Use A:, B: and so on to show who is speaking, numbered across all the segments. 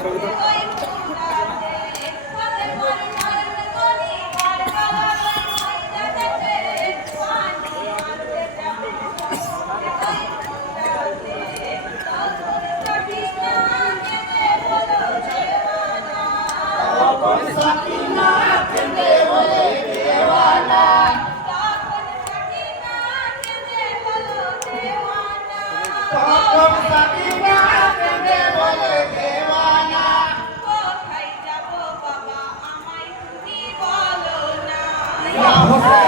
A: Come on, come on, come on.
B: Hossain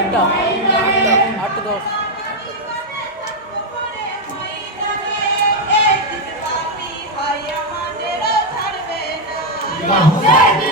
B: আটটা
A: আটটা দশ
B: Yeah.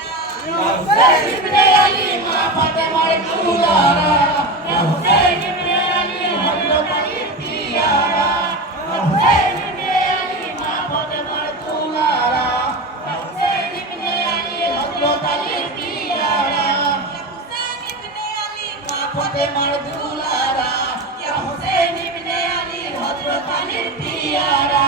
A: Hussein
B: ibn Ali, ma Fatima al-Qudara, Hussein ফতেমার দুলারা ইয়া
A: হোসেন ইবনে আলী হযরত আলীর পিয়ারা।